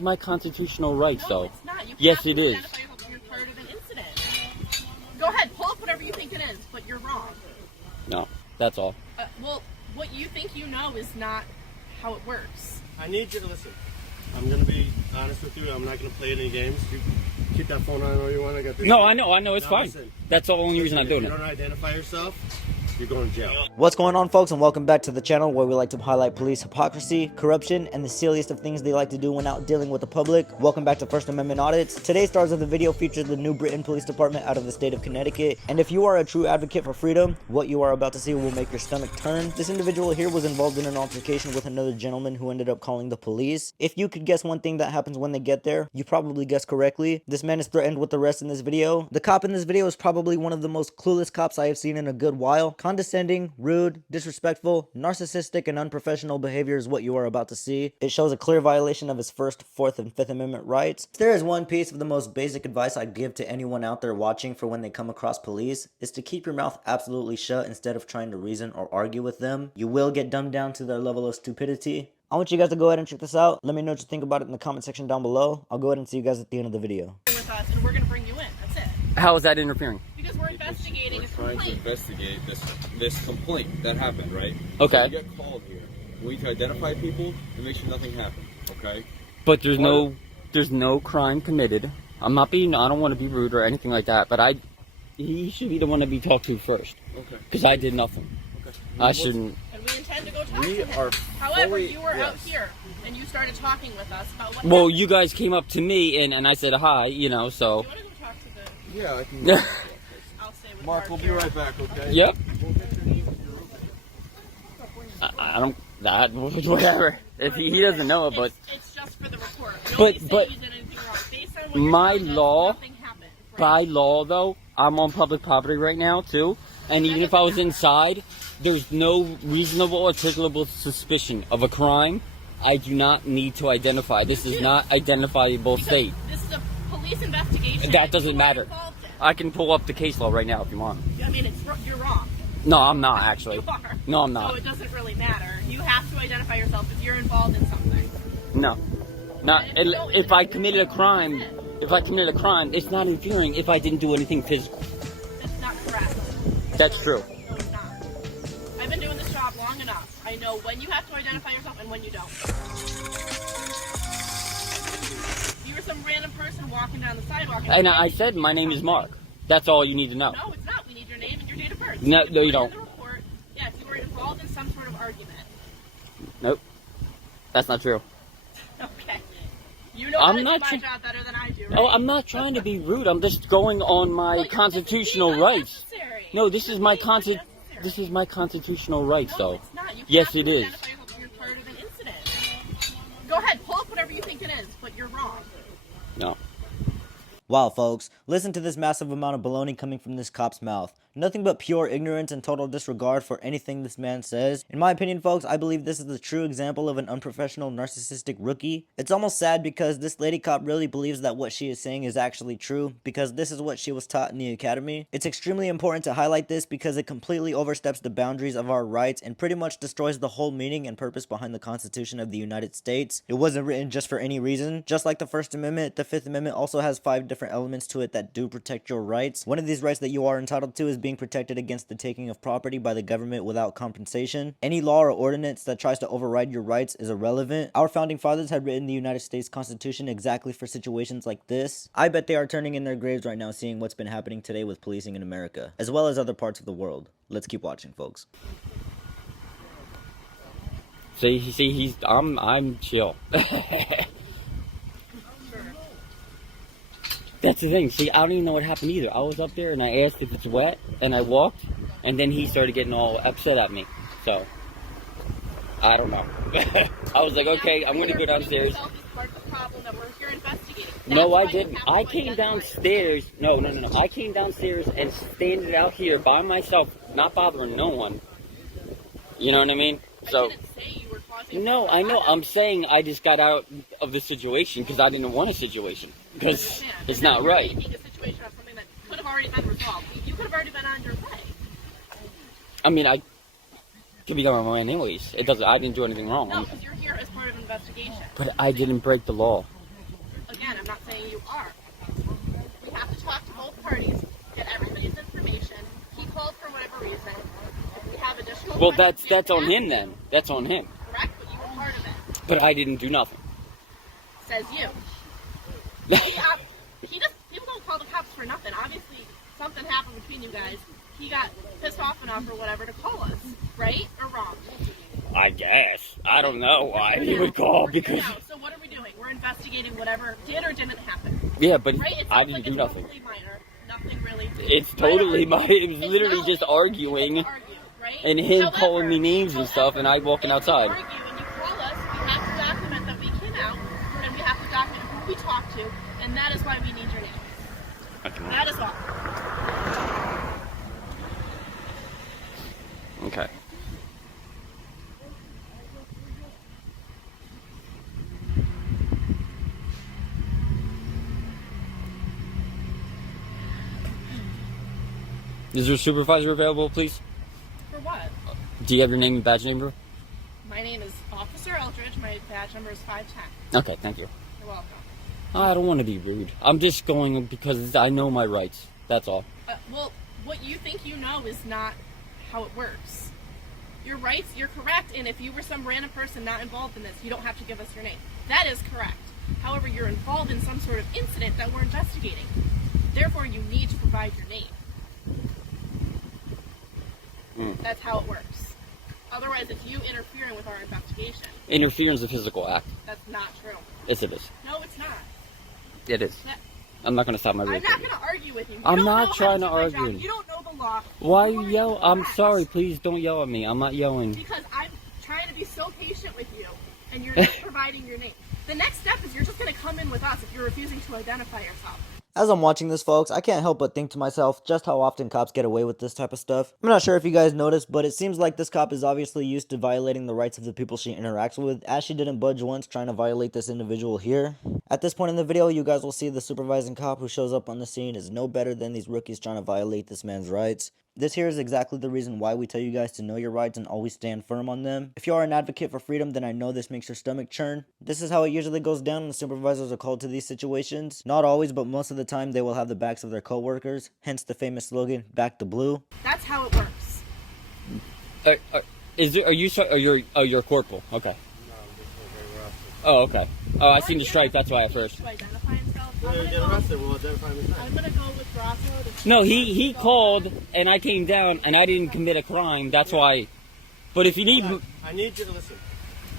My constitutional rights, No, though. it's not. You Yes, have it to is. identify yourself when you're part of an incident. Go ahead, pull up whatever you think it is, but you're wrong. No, that's all. Well, what you think you know is not how it works. I need you to listen. I'm going to be honest with you. I'm not going to play any games. You keep that phone on all you want. I got this. No, I know, it's Now fine. listen. That's the only reason I'm If doing you it. don't identify yourself, you're going to jail. What's going on, folks, and welcome back to the channel where we like to highlight police hypocrisy, corruption, and the silliest of things they like to do when out dealing with the public. Welcome back to First Amendment Audits. Today's stars of the video features the New Britain Police Department out of the state of Connecticut. And if you are a true advocate for freedom, what you are about to see will make your stomach turn. This individual here was involved in an altercation with another gentleman who ended up calling the police. If you could guess one thing that happens when they get there, you probably guessed correctly. This man is threatened with arrest in this video. The cop in this video is probably one of the most clueless cops I have seen in a good while. Condescending, rude, disrespectful, narcissistic, and unprofessional behavior is what you are about to see. It shows a clear violation of his First, Fourth, and Fifth Amendment rights. If there is one piece of the most basic advice I'd give to anyone out there watching for when they come across police, is to keep your mouth absolutely shut instead of trying to reason or argue with them. You will get dumbed down to their level of stupidity. I want you guys to go ahead and check this out. Let me know what you think about it in the comment section down below. I'll go ahead and see you guys at the end of the video. With us, and we're going to bring you in. That's it. How is that interfering? Because we're investigating a Trying to complaint. investigate this complaint that happened, right? Okay. So you get called here. We need to identify people and make sure nothing happened. Okay. But there's no crime committed. I don't want to be rude or anything like that, but he should be the one to be talked to first. Okay. Because I did nothing. Okay. I shouldn't. And we intend to go talk We to him. are However, fully- you were out yes. here, and you started talking with us about what Well, happened. you guys came up to me and I said hi, so. Do you want to go talk to the... Yeah, I can. I'll stay with Mark, we'll be here. right back. Okay. Yep. I don't. That whatever. If he doesn't know it, but It's just for the report. But- Nobody said but you did anything wrong. Based on what my you're telling us, law- nothing happened. Right? by law, though, I'm on public property right now too, and even if I was inside, there's no reasonable or articulable suspicion of a crime. I do not need to identify. This is not identifiable Because state. This is a police investigation. That doesn't you are matter. involved in. I can pull up the case law right now if you want. I mean, you're wrong. No, I'm not actually. You are. No, I'm So not. it doesn't really matter. You have to identify yourself if you're involved in something. No, not And if you don't, if I then committed a crime. that's it. If I committed a crime, it's not interfering if I didn't do anything physical. That's not correct. That's true. No, it's not. I've been doing this job long enough. I know when you have to identify yourself and when you don't. You were some random person walking down the sidewalk. And I said my name is Mark. That's all you need to know. No, it's not. We need your name and your date of birth. No, can no, you put don't. in the report, yes, you were involved in some sort of argument. Nope. That's not true. Okay. You know I'm how to not do my tr- job better than I do, right? No, I'm not trying to be rude. I'm just going on my Well, you're constitutional being rights. unnecessary. No, this is You're my being unnecessary. This is my constitutional rights, No, though. it's not. You Yes, have to it is. identify yourself when you're part of an incident. Go ahead, pull up whatever you think it is, but you're wrong. No. Wow, folks, listen to this massive amount of baloney coming from this cop's mouth. Nothing but pure ignorance and total disregard for anything this man says. In my opinion, folks, I believe this is the true example of an unprofessional, narcissistic rookie. It's almost sad because this lady cop really believes that what she is saying is actually true, because this is what she was taught in the academy. It's extremely important to highlight this because it completely oversteps the boundaries of our rights and pretty much destroys the whole meaning and purpose behind the Constitution of the United States. It wasn't written just for any reason. Just like the First Amendment, the Fifth Amendment also has 5 different elements to it that do protect your rights. One of these rights that you are entitled to is being protected against the taking of property by the government without compensation. Any law or ordinance that tries to override your rights is irrelevant. Our founding fathers had written the United States Constitution exactly for situations like this. I bet they are turning in their graves right now seeing what's been happening today with policing in America, as well as other parts of the world. Let's keep watching, folks. See, I'm chill. That's the thing. See, I don't even know what happened either. I was up there and I asked if it's wet, and I walked, and then he started getting all upset at me. So, I don't know. I was like, okay, I'm gonna go downstairs. No, I didn't. I came downstairs. No. I came downstairs and standed out here by myself, not bothering no one. You know what I mean? So, no, I know. I'm saying I just got out of the situation because I didn't want a situation. Because it's not right. Making a situation of something that could have already been resolved. You could have already been on your way. I mean, I could be on my way anyways. It doesn't. I didn't do anything wrong. No, because you're here as part of an investigation. But I didn't break the law. have to talk to both parties, get everybody's information. He called for whatever reason. If we have additional Well, questions, that's we on can him ask then. That's on him. you. Correct, but you were part of it. But I didn't do nothing. Says you. People don't call the cops for nothing. Obviously, something happened between you guys. He got pissed off enough or whatever to call us, right or wrong? I guess. I don't know why he would call because. No, so what are we doing? We're investigating whatever did or didn't happen. Yeah, but Right? It I sounds didn't like do it's nothing. totally minor. Nothing really. It's totally my. It was It's literally not just like arguing, people argue, right? and him However- calling me names and stuff, and I walking if outside. You argue and you call us, we have to document that we came out, and we have to document who we talked to, and that is why we need your name. That is all. Okay. Is your supervisor available, please? For what? Do you have your name and badge number? My name is Officer Eldridge. My badge number is 510. Okay, thank you. You're welcome. I don't want to be rude. I'm just going because I know my rights. That's all. Well, what you think you know is not how it works. Your rights, you're correct, and if you were some random person not involved in this, you don't have to give us your name. That is correct. However, you're involved in some sort of incident that we're investigating. Therefore, you need to provide your name. That's how it works. Otherwise, it's you interfering with our investigation. Interference is a physical act. That's not true. Yes, it is. No, it's not. It is. That- I'm not going to stop my I'm race. not going to argue with you. You I'm don't not know how trying to do my argue. job. You don't know the law. Why You you are yell? I'm incorrect. sorry. Please don't yell at me. I'm not yelling. Because I'm trying to be so patient with you, and you're not providing your name. The next step is you're just going to come in with us if you're refusing to identify yourself. As I'm watching this, folks, I can't help but think to myself just how often cops get away with this type of stuff. I'm not sure if you guys noticed, but it seems like this cop is obviously used to violating the rights of the people she interacts with, as she didn't budge once trying to violate this individual here. At this point in the video, you guys will see the supervising cop who shows up on the scene is no better than these rookies trying to violate this man's rights. This here is exactly the reason why we tell you guys to know your rights and always stand firm on them. If you are an advocate for freedom, then I know this makes your stomach churn. This is how it usually goes down when supervisors are called to these situations. Not always, but most of the time they will have the backs of their co-workers, hence the famous slogan, "Back to Blue." That's how it works. Are you you're a corporal? Okay. Oh, okay. Oh, I seen the stripe. That's why at first. To identify himself. If they get arrested, we'll identify him. I'm going to go with Rocco. No, he called and I came down and I didn't commit a crime. That's why. But if you need, I need you to listen.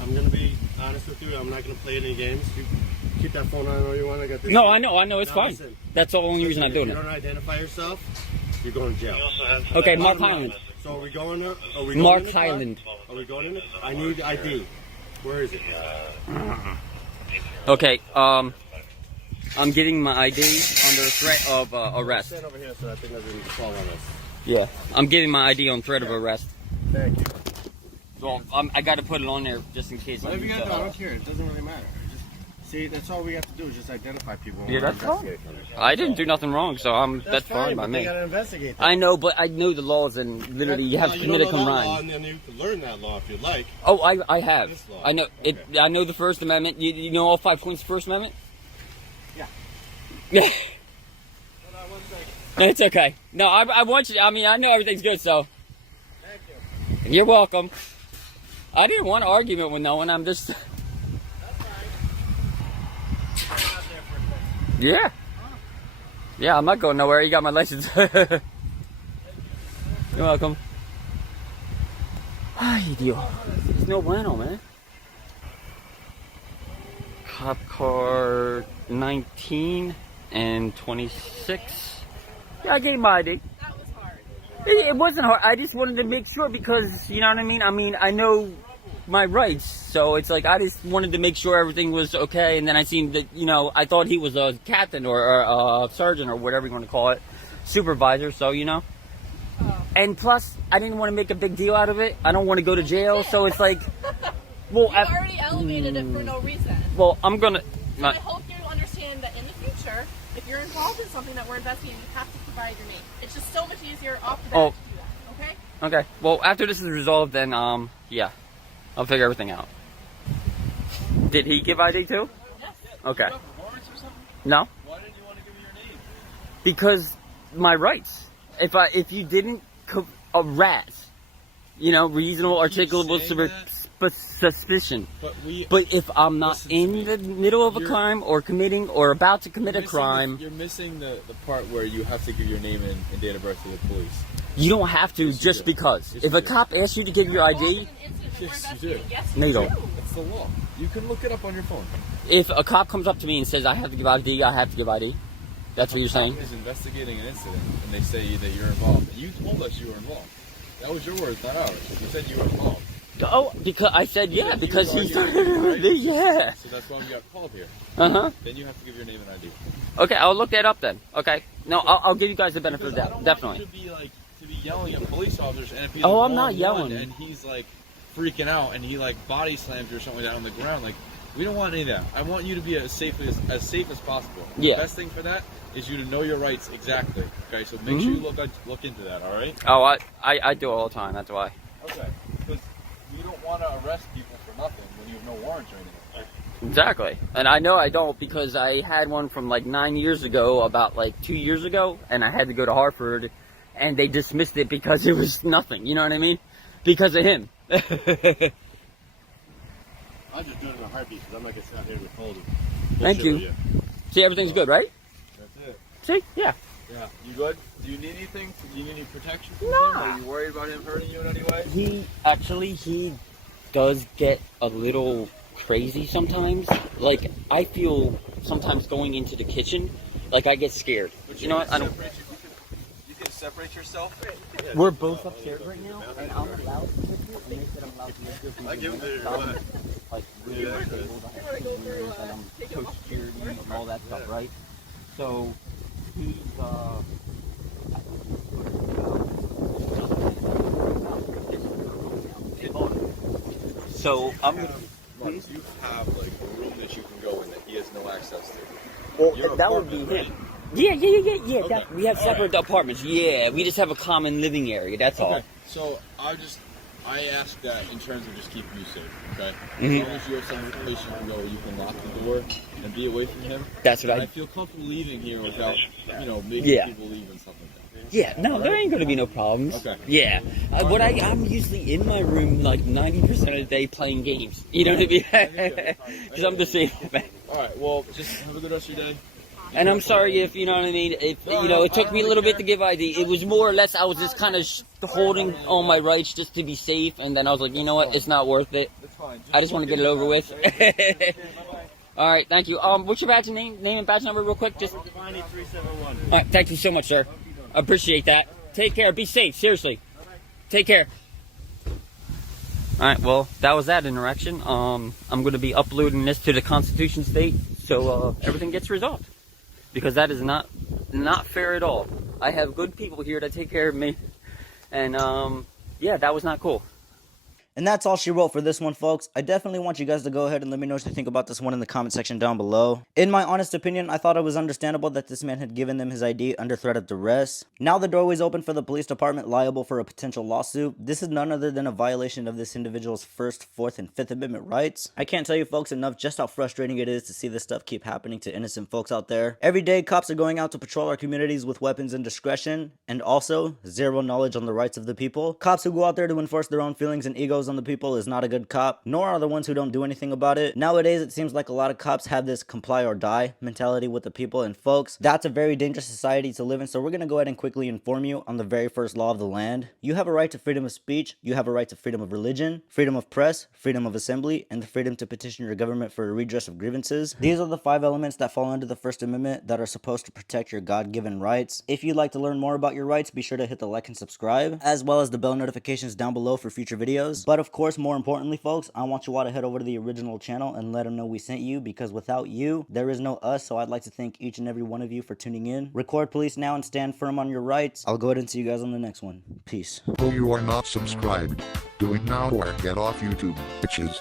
I'm gonna be honest with you. I'm not gonna play any games. You keep that phone on all you want. I got this. no, I know, it's Now fine. listen. That's the only reason I'm doing If you it. don't identify yourself, you're going to jail. Okay, Mark Bottom line. Highland. So are we going there? Are we going Mark in the car? Highland. Are we going in it? I need ID. Where is it? Okay, I'm getting my ID under threat of arrest. Stand over here so that thing doesn't fall on us. Yeah, I'm getting my ID on threat of arrest. Thank you. Well, I got to put it on there just in case. Whatever you gotta do, I don't care. It doesn't really matter. See, that's all we have to do is just identify people. Yeah, that's fine. I didn't do nothing wrong, so that's fine by but me. They gotta investigate that. I know, but I know the laws, and literally, you have to commit a You don't know that law, crime. and then you can learn that law if you like. Oh, I have. This law. I know it. Okay. I know the First Amendment. You know all 5 points of the First Amendment? Yeah. Yeah. Hold on one second. It's okay. No, I want you. I mean, I know everything's good, so Thank you. you're welcome. I didn't want an argument with no one. I'm just. That's fine. I'm out there for a bit. Yeah. Yeah, I'm not going nowhere. You got my license. You're welcome. Ay, Dios. It's no bueno, man. Cop car 19 and 26. Yeah, I gave my ID. That was hard. It wasn't hard. I just wanted to make sure because, you know what I mean? I mean, I know my rights. So it's like, I just wanted to make sure everything was okay. And then I seen that, you know, I thought he was a captain or a sergeant or whatever you want to call it. Supervisor, so, you know. And plus, I didn't want to make a big deal out of it. I don't want to go to jail. So it's like, well, You already elevated it for no reason. well, I'm going to. So I hope you understand that in the future, if you're involved in something that we're investigating, you have to provide your name. It's just so much easier off the bat Oh. to do that, okay? Okay. Well, after this is resolved, then, yeah. I'll figure everything out. Did he give ID too? Yes. Okay. Warrants or something? No? Why didn't you want to give me your name? Because my rights. If you didn't RAS, you know, reasonable, articulable suspicion. But if I'm not in the middle of a crime or committing or about to commit a crime, You're missing the part where you have to give your name and date of birth to the police. you don't have to just because. If a cop asks you to give your ID, Yes, you do. no, you don't. It's the law. You can look it up on your phone. If a cop comes up to me and says I have to give ID, I have to give ID. That's what you're saying? Is investigating an incident, and they say that you're involved. You told us you were involved. That was your words, not ours. You said you were involved. Oh, because I said yeah, because he started arguing, with me, yeah. So that's why we got called here. Uh-huh. Then you have to give your name and ID. Okay, I'll look that up then. Okay. No, I'll give you guys the benefit of the doubt. Definitely. To be yelling at police officers, and if he's Oh, I'm not yelling. and he's like freaking out, and he like body slams you or something like that on the ground, like we don't want any of that. I want you to be as safe as possible. Yeah. The best thing for that is you to know your rights exactly. Okay, so make sure you look into that. All right. Oh, I do it all the time. That's why. Okay. Because you don't want to arrest people for nothing when you have no warrants or anything. Right? Exactly. And I know I don't because I had one from like 9 years ago, about like 2 years ago, and I had to go to Hartford, and they dismissed it because it was nothing. You know what I mean? Because of him. I'll just do it in a heartbeat because I'm not going to sit out here and record it. Thank you. See, everything's good, right? That's it. See? Yeah. Yeah. You good? Do you need anything? Do you need any protection from Nah. him? Are you worried about him hurting you in any way? He does get a little crazy sometimes. Like, I feel sometimes going into the kitchen, like I get scared. But You know what? I don't. You can separate yourself. We're both upstairs right now, and I'm allowed to live here, and they said I'm allowed to live here. I give him the Like, really disabled, I have 2 years, and I'm social security and all that stuff, right? So, he's, so, I'm gonna... Mark, you have like a room that you can go in that he has no access to. Well, Your that would be apartment, him. right? Yeah. Okay. That, we have separate apartments. Yeah, we just have a common living area. That's all. Okay. So I ask that in terms of just keeping you safe. Okay. Mhm. As long as you have some place you can go, you can lock the door and be away from him. That's what And I. I feel comfortable leaving here without, making Yeah. people leave and stuff like that. Yeah, no, there ain't gonna be no problems. Okay. Yeah, I'm usually in my room like 90% of the day playing games. You know what I mean? Because I'm disabled, man. All right. Well, just have a good rest of your day. And I'm sorry if you know what I mean. If it took me a little bit to give ID. It was more or less I was just kind of holding on my rights just to be safe, and then I was like, you know what? It's not worth it. That's fine. I just want to get it over with. All right, thank you. What's your badge name and badge number, real quick? Just. 371. All right, thank you so much, sir. I appreciate that. Take care. Be safe. Seriously. Take care. All right. Well, that was that interaction. I'm going to be uploading this to the Constitution State so everything gets resolved, because that is not fair at all. I have good people here that take care of me, and yeah, that was not cool. And that's all she wrote for this one, folks. I definitely want you guys to go ahead and let me know what you think about this one in the comment section down below. In my honest opinion, I thought it was understandable that this man had given them his ID under threat of duress. Now the doorway's open for the police department liable for a potential lawsuit. This is none other than a violation of this individual's First, Fourth, and Fifth Amendment rights. I can't tell you folks enough just how frustrating it is to see this stuff keep happening to innocent folks out there. Every day, cops are going out to patrol our communities with weapons and discretion, and also zero knowledge on the rights of the people. Cops who go out there to enforce their own feelings and egos on the people is not a good cop, nor are the ones who don't do anything about it. Nowadays, it seems like a lot of cops have this comply or die mentality with the people, and folks, that's a very dangerous society to live in, so we're going to go ahead and quickly inform you on the very first law of the land. You have a right to freedom of speech, you have a right to freedom of religion, freedom of press, freedom of assembly, and the freedom to petition your government for a redress of grievances. These are the 5 elements that fall under the First Amendment that are supposed to protect your God-given rights. If you'd like to learn more about your rights, be sure to hit the like and subscribe, as well as the bell notifications down below for future videos. But of course, more importantly, folks, I want you all to head over to the original channel and let them know we sent you, because without you, there is no us, so I'd like to thank each and every one of you for tuning in. Record police now and stand firm on your rights. I'll go ahead and see you guys on the next one. Peace. You are not subscribed. Do it now or get off YouTube, bitches.